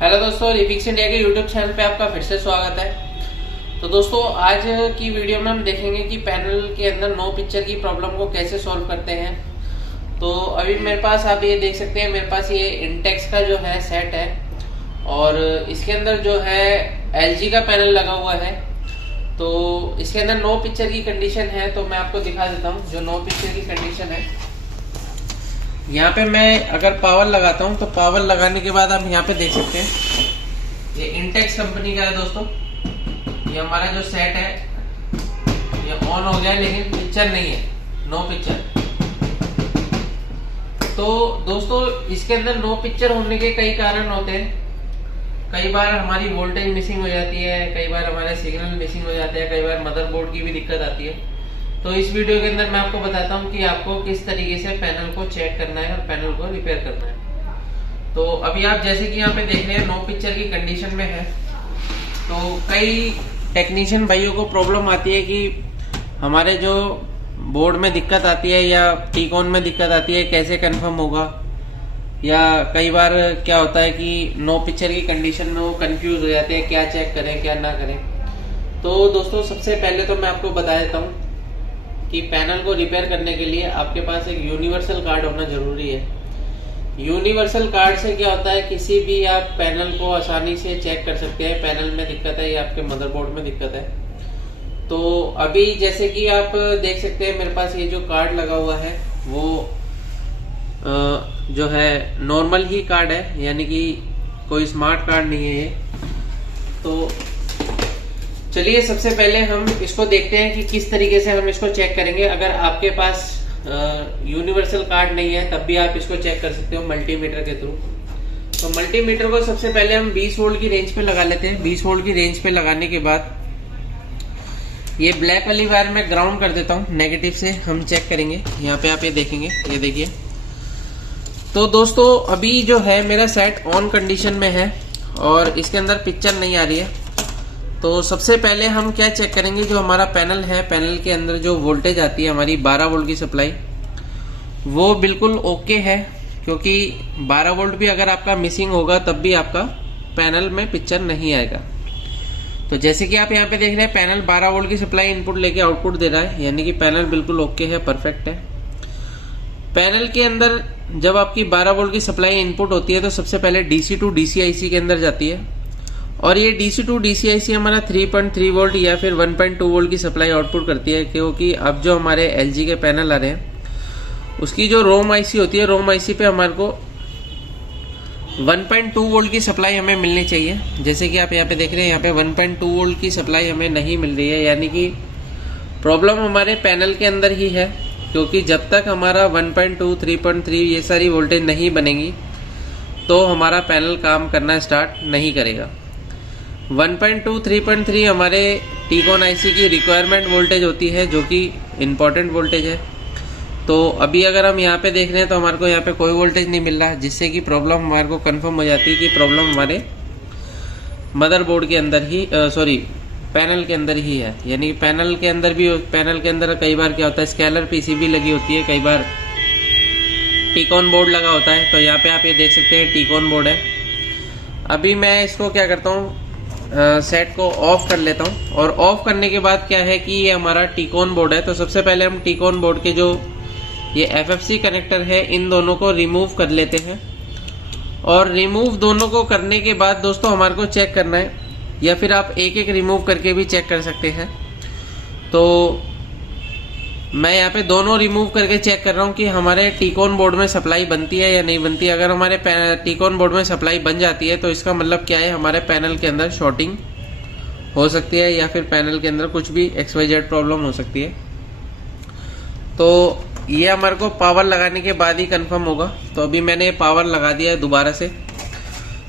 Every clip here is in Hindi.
हेलो दोस्तों, रिफिक्स इंडिया के यूट्यूब चैनल पे आपका फिर से स्वागत है। तो दोस्तों, आज की वीडियो में हम देखेंगे कि पैनल के अंदर नो पिक्चर की प्रॉब्लम को कैसे सॉल्व करते हैं। तो अभी मेरे पास आप ये देख सकते हैं, मेरे पास ये इंटेक्स का जो है सेट है और इसके अंदर जो है LG का पैनल लगा हुआ है। तो इसके अंदर नो पिक्चर की कंडीशन है, तो मैं आपको दिखा देता हूँ जो नो पिक्चर की कंडीशन है। यहाँ पे मैं अगर पावर लगाता हूँ तो पावर लगाने के बाद आप यहाँ पे देख सकते हैं ये इंटेक्स कंपनी का है दोस्तों। ये हमारा जो सेट है ये ऑन हो गया, लेकिन पिक्चर नहीं है, नो पिक्चर। तो दोस्तों, इसके अंदर नो पिक्चर होने के कई कारण होते हैं। कई बार हमारी वोल्टेज मिसिंग हो जाती है, कई बार हमारे सिग्नल मिसिंग हो जाते हैं, कई बार मदरबोर्ड की भी दिक्कत आती है। तो इस वीडियो के अंदर मैं आपको बताता हूँ कि आपको किस तरीके से पैनल को चेक करना है और पैनल को रिपेयर करना है। तो अभी आप जैसे कि यहाँ पे देख रहे हैं नो पिक्चर की कंडीशन में है। तो कई टेक्नीशियन भाइयों को प्रॉब्लम आती है कि हमारे जो बोर्ड में दिक्कत आती है या टीकॉन में दिक्कत आती है, कैसे कंफर्म होगा, या कई बार क्या होता है कि नो पिक्चर की कंडीशन में वो कंफ्यूज हो जाते हैं, क्या चेक करें क्या ना करें। तो दोस्तों, सबसे पहले तो मैं आपको बता देता हूँ कि पैनल को रिपेयर करने के लिए आपके पास एक यूनिवर्सल कार्ड होना जरूरी है। यूनिवर्सल कार्ड से क्या होता है, किसी भी आप पैनल को आसानी से चेक कर सकते हैं, पैनल में दिक्कत है या आपके मदरबोर्ड में दिक्कत है। तो अभी जैसे कि आप देख सकते हैं मेरे पास ये जो कार्ड लगा हुआ है वो जो है नॉर्मल ही कार्ड है, यानी कि कोई स्मार्ट कार्ड नहीं है ये। तो चलिए सबसे पहले हम इसको देखते हैं कि किस तरीके से हम इसको चेक करेंगे। अगर आपके पास यूनिवर्सल कार्ड नहीं है तब भी आप इसको चेक कर सकते हो मल्टीमीटर के थ्रू। तो मल्टीमीटर को सबसे पहले हम 20 वोल्ट की रेंज पे लगा लेते हैं। 20 वोल्ट की रेंज पे लगाने के बाद ये ब्लैक वाली वायर में ग्राउंड कर देता हूँ, नेगेटिव से हम चेक करेंगे। यहाँ पे आप ये देखेंगे, ये देखिए। तो दोस्तों, अभी जो है मेरा सेट ऑन कंडीशन में है और इसके अंदर पिक्चर नहीं आ रही है। तो सबसे पहले हम क्या चेक करेंगे, जो हमारा पैनल है, पैनल के अंदर जो वोल्टेज आती है हमारी 12 वोल्ट की सप्लाई, वो बिल्कुल ओके है। क्योंकि 12 वोल्ट भी अगर आपका मिसिंग होगा तब भी आपका पैनल में पिक्चर नहीं आएगा। तो जैसे कि आप यहाँ पे देख रहे हैं पैनल 12 वोल्ट की सप्लाई इनपुट लेके आउटपुट दे रहा है, यानी कि पैनल बिल्कुल ओके है, परफेक्ट है। पैनल के अंदर जब आपकी 12 वोल्ट की सप्लाई इनपुट होती है तो सबसे पहले DC टू DC IC के अंदर जाती है और ये DC टू DC IC हमारा 3.3 वोल्ट या फिर 1.2 वोल्ट की सप्लाई आउटपुट करती है। क्योंकि अब जो हमारे LG के पैनल आ रहे हैं उसकी जो रोम IC होती है, रोम IC पे हमारे को 1.2 वोल्ट की सप्लाई हमें मिलनी चाहिए। जैसे कि आप यहाँ पे देख रहे हैं, यहाँ पे 1.2 वोल्ट की सप्लाई हमें नहीं मिल रही है, यानी कि प्रॉब्लम हमारे पैनल के अंदर ही है। क्योंकि जब तक हमारा 1.2, 3.3 ये सारी वोल्टेज नहीं बनेगी तो हमारा पैनल काम करना स्टार्ट नहीं करेगा। 1.2, 3.3 हमारे टीकॉन IC की रिक्वायरमेंट वोल्टेज होती है, जो कि इम्पॉर्टेंट वोल्टेज है। तो अभी अगर हम यहाँ पे देख रहे हैं तो हमारे को यहाँ पे कोई वोल्टेज नहीं मिल रहा, जिससे कि प्रॉब्लम हमारे को कंफर्म हो जाती है कि प्रॉब्लम हमारे मदरबोर्ड के अंदर ही पैनल के अंदर ही है। यानी कि पैनल के अंदर कई बार क्या होता है, स्केलर PCB लगी होती है, कई बार टीकॉन बोर्ड लगा होता है। तो यहाँ पे आप ये देख सकते हैं टीकॉन बोर्ड है। अभी मैं इसको क्या करता हूँ, सेट को ऑफ कर लेता हूँ। और ऑफ करने के बाद क्या है कि ये हमारा टीकॉन बोर्ड है। तो सबसे पहले हम टीकॉन बोर्ड के जो ये FFC कनेक्टर है, इन दोनों को रिमूव कर लेते हैं। और रिमूव दोनों को करने के बाद दोस्तों हमारे को चेक करना है, या फिर आप एक एक रिमूव करके भी चेक कर सकते हैं। तो मैं यहाँ पे दोनों रिमूव करके चेक कर रहा हूँ कि हमारे टीकॉन बोर्ड में सप्लाई बनती है या नहीं बनती है। अगर हमारे टीकॉन बोर्ड में सप्लाई बन जाती है तो इसका मतलब क्या है, हमारे पैनल के अंदर शॉर्टिंग हो सकती है या फिर पैनल के अंदर कुछ भी XYZ प्रॉब्लम हो सकती है। तो ये हमारे को पावर लगाने के बाद ही कंफर्म होगा। तो अभी मैंने पावर लगा दिया है दोबारा से।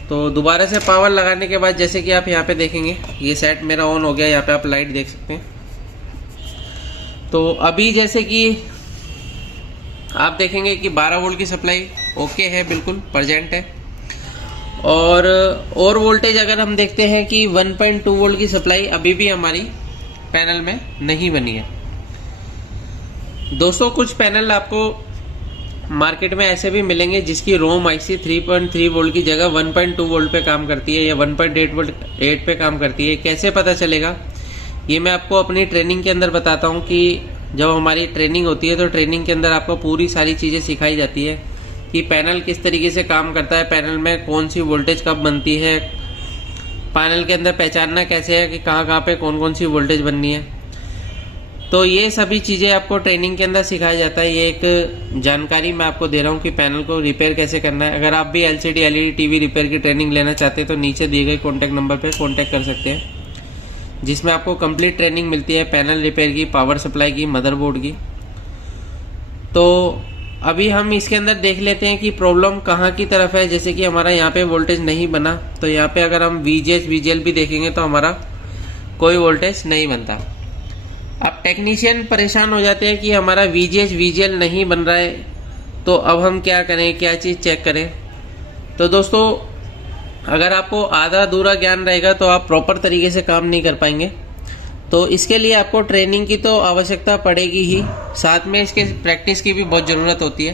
तो दोबारा से पावर लगाने के बाद जैसे कि आप यहाँ पे देखेंगे ये सेट मेरा ऑन हो गया। यहाँ पे आप लाइट देख सकते हैं। तो अभी जैसे कि आप देखेंगे कि 12 वोल्ट की सप्लाई ओके है, बिल्कुल प्रेजेंट है। और वोल्टेज अगर हम देखते हैं कि 1.2 वोल्ट की सप्लाई अभी भी हमारी पैनल में नहीं बनी है। दोस्तों, कुछ पैनल आपको मार्केट में ऐसे भी मिलेंगे जिसकी रोम आईसी 3.3 वोल्ट की जगह 1.2 वोल्ट पे काम करती है या 1.8 वोल्ट 8 पे काम करती है। कैसे पता चलेगा, ये मैं आपको अपनी ट्रेनिंग के अंदर बताता हूँ कि जब हमारी ट्रेनिंग होती है तो ट्रेनिंग के अंदर आपको पूरी सारी चीज़ें सिखाई जाती है कि पैनल किस तरीके से काम करता है, पैनल में कौन सी वोल्टेज कब बनती है, पैनल के अंदर पहचानना कैसे है कि कहाँ कहाँ पे कौन कौन सी वोल्टेज बननी है। तो ये सभी चीज़ें आपको ट्रेनिंग के अंदर सिखाया जाता है। ये एक जानकारी मैं आपको दे रहा हूँ कि पैनल को रिपेयर कैसे करना है। अगर आप भी एलसीडी एलईडी टीवी रिपेयर की ट्रेनिंग लेना चाहते हैं तो नीचे दिए गए कॉन्टैक्ट नंबर पर कॉन्टैक्ट कर सकते हैं, जिसमें आपको कंप्लीट ट्रेनिंग मिलती है पैनल रिपेयर की, पावर सप्लाई की, मदरबोर्ड की। तो अभी हम इसके अंदर देख लेते हैं कि प्रॉब्लम कहाँ की तरफ है। जैसे कि हमारा यहाँ पे वोल्टेज नहीं बना, तो यहाँ पे अगर हम VGH VGL भी देखेंगे तो हमारा कोई वोल्टेज नहीं बनता। अब टेक्नीशियन परेशान हो जाते हैं कि हमारा VGH VGL नहीं बन रहा है, तो अब हम क्या करें, क्या चीज़ चेक करें। तो दोस्तों, अगर आपको आधा अधूरा ज्ञान रहेगा तो आप प्रॉपर तरीके से काम नहीं कर पाएंगे। तो इसके लिए आपको ट्रेनिंग की तो आवश्यकता पड़ेगी ही, साथ में इसके प्रैक्टिस की भी बहुत ज़रूरत होती है।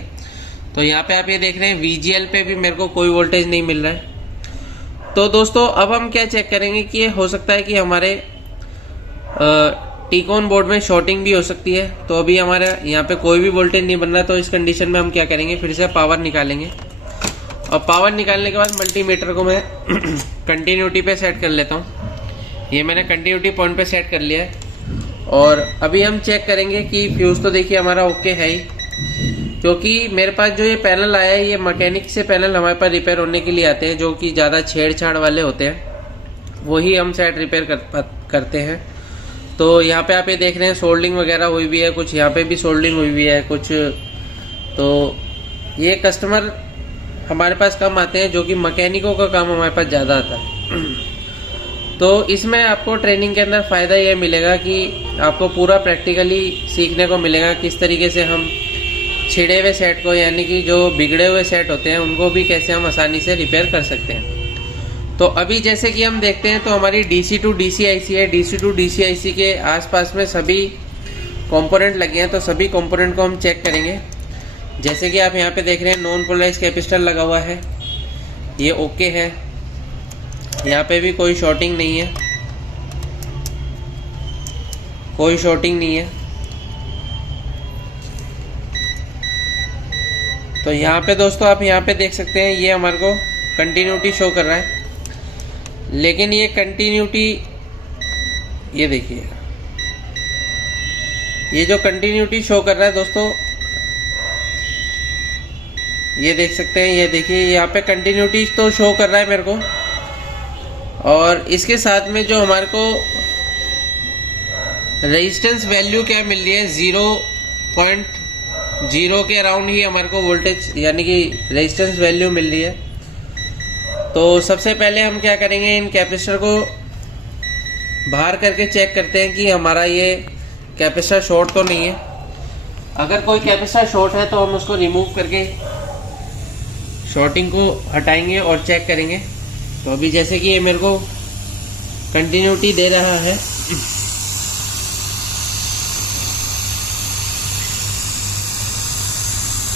तो यहाँ पे आप ये देख रहे हैं VGL पे भी मेरे को कोई वोल्टेज नहीं मिल रहा है। तो दोस्तों, अब हम क्या चेक करेंगे कि ये हो सकता है कि हमारे टीकॉन बोर्ड में शॉर्टिंग भी हो सकती है। तो अभी हमारे यहाँ पे कोई भी वोल्टेज नहीं बन रहा, तो इस कंडीशन में हम क्या करेंगे, फिर से पावर निकालेंगे। और पावर निकालने के बाद मल्टीमीटर को मैं कंटिन्यूटी पे सेट कर लेता हूँ। ये मैंने कंटिन्यूटी पॉइंट पे सेट कर लिया है। और अभी हम चेक करेंगे कि फ्यूज़ तो देखिए हमारा ओके है ही, क्योंकि मेरे पास जो ये पैनल आया है ये मैकेनिक से पैनल हमारे पास रिपेयर होने के लिए आते हैं, जो कि ज़्यादा छेड़छाड़ वाले होते हैं, वही हम सेट रिपेयर करते हैं। तो यहाँ पे आप ये देख रहे हैं सोल्डिंग वगैरह हुई भी है, कुछ यहाँ पे भी सोल्डिंग हुई भी है कुछ। तो ये कस्टमर हमारे पास कम आते हैं, जो कि मैकेनिकों का काम हमारे पास ज़्यादा आता है। तो इसमें आपको ट्रेनिंग के अंदर फ़ायदा यह मिलेगा कि आपको पूरा प्रैक्टिकली सीखने को मिलेगा किस तरीके से हम छिड़े हुए सेट को, यानी कि जो बिगड़े हुए सेट होते हैं, उनको भी कैसे हम आसानी से रिपेयर कर सकते हैं। तो अभी जैसे कि हम देखते हैं तो हमारी DC to DC IC है। DC to DC IC के आसपास में सभी कंपोनेंट लगे हैं, तो सभी कंपोनेंट को हम चेक करेंगे। जैसे कि आप यहाँ पे देख रहे हैं नॉन पोलराइज कैपेसिटर लगा हुआ है, ये ओके है। यहाँ पे भी कोई शॉर्टिंग नहीं है, कोई शॉर्टिंग नहीं है। तो यहाँ पे दोस्तों आप यहाँ पे देख सकते हैं ये हमारे को कंटिन्यूटी शो कर रहा है, लेकिन ये कंटिन्यूटी, ये देखिए ये जो कंटिन्यूटी शो कर रहा है दोस्तों, ये देख सकते हैं, ये देखिए यहाँ पे कंटिन्यूटी तो शो कर रहा है मेरे को। और इसके साथ में जो हमारे को रेजिस्टेंस वैल्यू क्या मिल रही है, 0.0 के अराउंड ही हमारे को वोल्टेज यानी कि रेजिस्टेंस वैल्यू मिल रही है। तो सबसे पहले हम क्या करेंगे, इन कैपेसिटर को बाहर करके चेक करते हैं कि हमारा ये कैपेसिटर शॉर्ट तो नहीं है। अगर कोई कैपेसिटर शॉर्ट है तो हम उसको रिमूव करके शॉर्टिंग को हटाएंगे और चेक करेंगे। तो अभी जैसे कि ये मेरे को कंटिन्यूटी दे रहा है,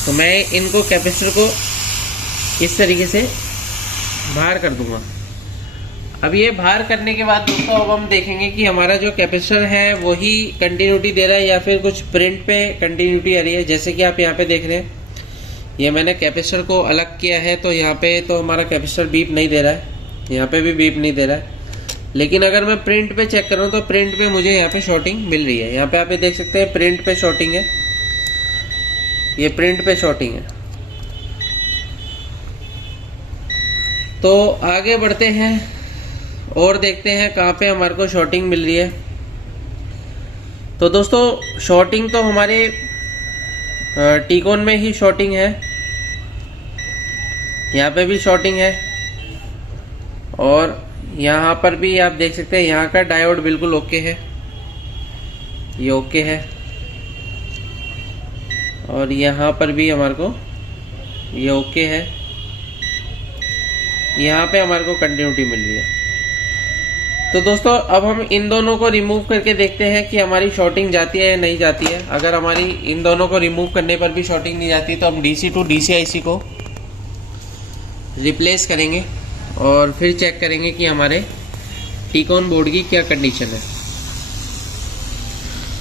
तो मैं इनको कैपेसिटर को इस तरीके से बाहर कर दूंगा। अब ये बाहर करने के बाद दोस्तों अब हम देखेंगे कि हमारा जो कैपेसिटर है वही कंटिन्यूटी दे रहा है या फिर कुछ प्रिंट पे कंटिन्यूटी आ रही है। जैसे कि आप यहाँ पे देख रहे हैं, ये मैंने कैपेसिटर को अलग किया है, तो यहाँ पे तो हमारा कैपेसिटर बीप नहीं दे रहा है, यहाँ पे भी बीप नहीं दे रहा है। लेकिन अगर मैं प्रिंट पे चेक करूँ तो प्रिंट पे मुझे यहाँ पे शॉर्टिंग मिल रही है। यहाँ पे आप ये देख सकते हैं प्रिंट पे शॉर्टिंग है, ये प्रिंट पे शॉर्टिंग है। तो आगे बढ़ते हैं और देखते हैं कहाँ पे हमारे को शॉर्टिंग मिल रही है। तो दोस्तों शॉर्टिंग तो हमारे टीकॉन में ही शॉर्टिंग है, यहाँ पे भी शॉर्टिंग है और यहाँ पर भी आप देख सकते हैं यहाँ का डायोड बिल्कुल ओके है, ये ओके है। और यहाँ पर भी हमारे को ये ओके है, यहाँ पे हमारे को कंटिन्यूटी मिल रही है। तो दोस्तों अब हम इन दोनों को रिमूव करके देखते हैं कि हमारी शॉर्टिंग जाती है या नहीं जाती है। अगर हमारी इन दोनों को रिमूव करने पर भी शॉर्टिंग नहीं जाती तो हम DC टू DC IC को रिप्लेस करेंगे और फिर चेक करेंगे कि हमारे टीकॉन बोर्ड की क्या कंडीशन है।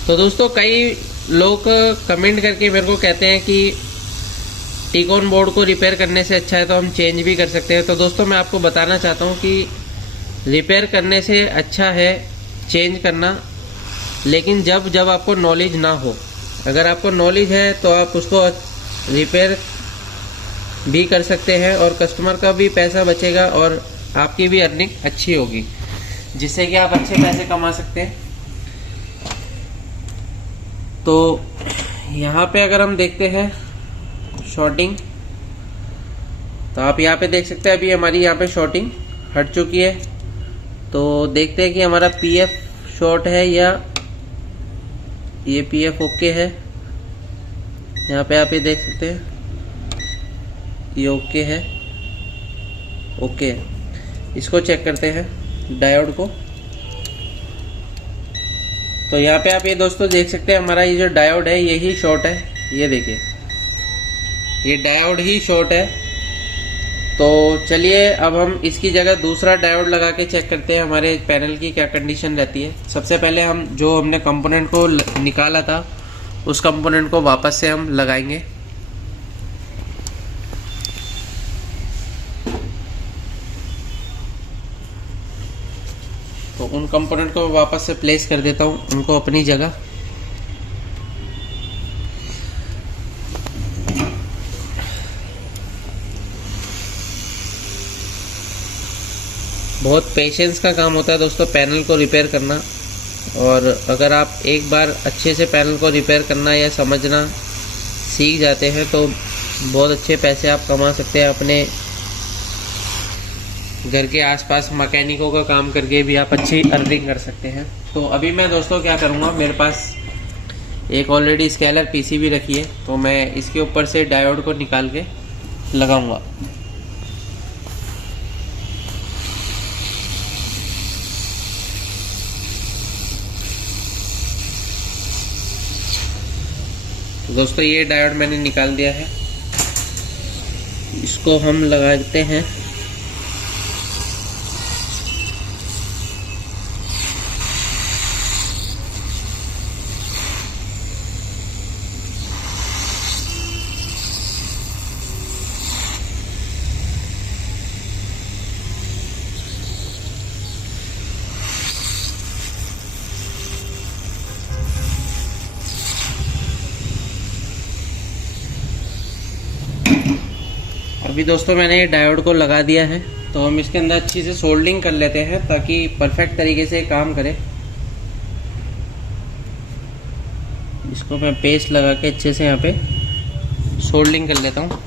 तो दोस्तों कई लोग कमेंट करके मेरे को कहते हैं कि टीकॉन बोर्ड को रिपेयर करने से अच्छा है तो हम चेंज भी कर सकते हैं। तो दोस्तों मैं आपको बताना चाहता हूँ कि रिपेयर करने से अच्छा है चेंज करना, लेकिन जब आपको नॉलेज ना हो। अगर आपको नॉलेज है तो आप उसको रिपेयर भी कर सकते हैं और कस्टमर का भी पैसा बचेगा और आपकी भी अर्निंग अच्छी होगी, जिससे कि आप अच्छे पैसे कमा सकते हैं। तो यहाँ पे अगर हम देखते हैं शॉर्टिंग, तो आप यहाँ पे देख सकते हैं अभी हमारी यहाँ पे शॉर्टिंग हट चुकी है। तो देखते हैं कि हमारा PF शॉर्ट है या ये PF ओके है। यहाँ पे आप ये देख सकते हैं ये ओके है, ओके है। इसको चेक करते हैं डायोड को। तो यहाँ पे आप ये दोस्तों देख सकते हैं हमारा ये जो डायोड है यही शॉर्ट है। ये देखिए ये डायोड ही शॉर्ट है। तो चलिए अब हम इसकी जगह दूसरा डायोड लगा के चेक करते हैं हमारे पैनल की क्या कंडीशन रहती है। सबसे पहले हम जो हमने कंपोनेंट को निकाला था उस कंपोनेंट को वापस से हम लगाएंगे। तो उन कंपोनेंट को वापस से प्लेस कर देता हूँ उनको अपनी जगह। बहुत पेशेंस का काम होता है दोस्तों पैनल को रिपेयर करना, और अगर आप एक बार अच्छे से पैनल को रिपेयर करना या समझना सीख जाते हैं तो बहुत अच्छे पैसे आप कमा सकते हैं। अपने घर के आसपास मैकेनिकों का काम करके भी आप अच्छी अर्निंग कर सकते हैं। तो अभी मैं दोस्तों क्या करूँगा, मेरे पास एक ऑलरेडी स्केलर PCB रखी है, तो मैं इसके ऊपर से डायोड को निकाल के लगाऊंगा। तो दोस्तों ये डायोड मैंने निकाल दिया है, इसको हम लगाते हैं। अभी दोस्तों मैंने ये डायोड को लगा दिया है, तो हम इसके अंदर अच्छी से सोल्डरिंग कर लेते हैं ताकि परफेक्ट तरीके से काम करे। इसको मैं पेस्ट लगा के अच्छे से यहाँ पे सोल्डरिंग कर लेता हूँ।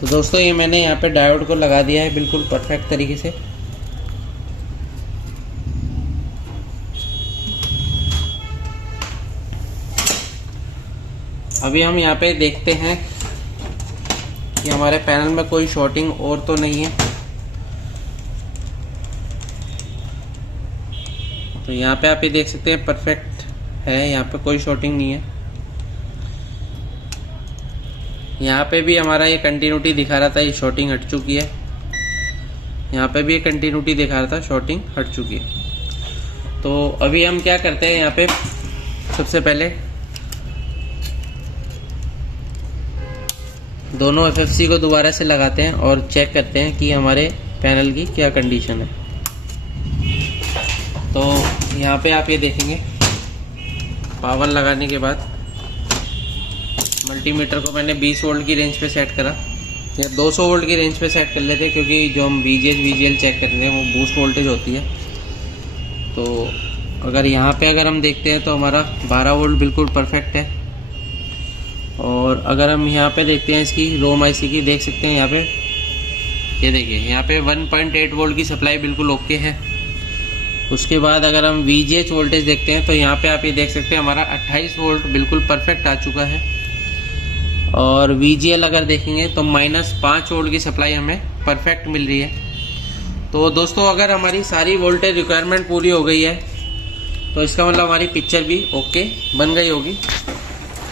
तो दोस्तों ये मैंने यहाँ पे डायोड को लगा दिया है बिल्कुल परफेक्ट तरीके से। अभी हम यहाँ पे देखते हैं कि हमारे पैनल में कोई शॉर्टिंग और तो नहीं है। तो यहाँ पे आप ये देख सकते हैं परफेक्ट है, यहाँ पे कोई शॉर्टिंग नहीं है। यहाँ पे भी हमारा ये कंटिन्यूटी दिखा रहा था, ये शॉर्टिंग हट चुकी है। यहाँ पे भी ये कंटिन्यूटी दिखा रहा था, शॉर्टिंग हट चुकी है। तो अभी हम क्या करते हैं यहाँ पे, सबसे पहले दोनों एफएफसी को दोबारा से लगाते हैं और चेक करते हैं कि हमारे पैनल की क्या कंडीशन है। तो यहाँ पे आप ये देखेंगे, पावर लगाने के बाद मल्टीमीटर को मैंने 20 वोल्ट की रेंज पे सेट करा, या 200 वोल्ट की रेंज पे सेट कर लेते हैं, क्योंकि जो हम VGL चेक करते हैं वो बूस्ट वोल्टेज होती है। तो अगर यहाँ पे अगर हम देखते हैं तो हमारा 12 वोल्ट बिल्कुल परफेक्ट है। और अगर हम यहाँ पे देखते हैं इसकी रोम IC की, देख सकते हैं यहाँ पे, ये देखिए यहाँ पे 1.8 वोल्ट की सप्लाई बिल्कुल ओके है। उसके बाद अगर हम VGH वोल्टेज देखते हैं तो यहाँ पे आप ये देख सकते हैं हमारा 28 वोल्ट बिल्कुल परफेक्ट आ चुका है। और VGL अगर देखेंगे तो -5 वोल्ट की सप्लाई हमें परफेक्ट मिल रही है। तो दोस्तों अगर हमारी सारी वोल्टेज रिक्वायरमेंट पूरी हो गई है तो इसका मतलब हमारी पिक्चर भी ओके बन गई होगी।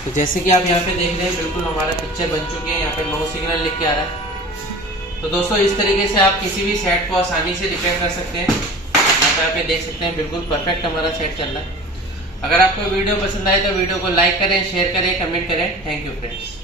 तो जैसे कि आप यहाँ पे देख रहे हैं बिल्कुल हमारा पिक्चर बन चुकी है, यहाँ पे नो सिग्नल लिख के आ रहा है। तो दोस्तों इस तरीके से आप किसी भी सेट को आसानी से रिपेयर कर सकते हैं। यहाँ पे आप ये देख सकते हैं बिल्कुल परफेक्ट हमारा सेट चल रहा है। अगर आपको वीडियो पसंद आए तो वीडियो को लाइक करें, शेयर करें, कमेंट करें। Thank you friends.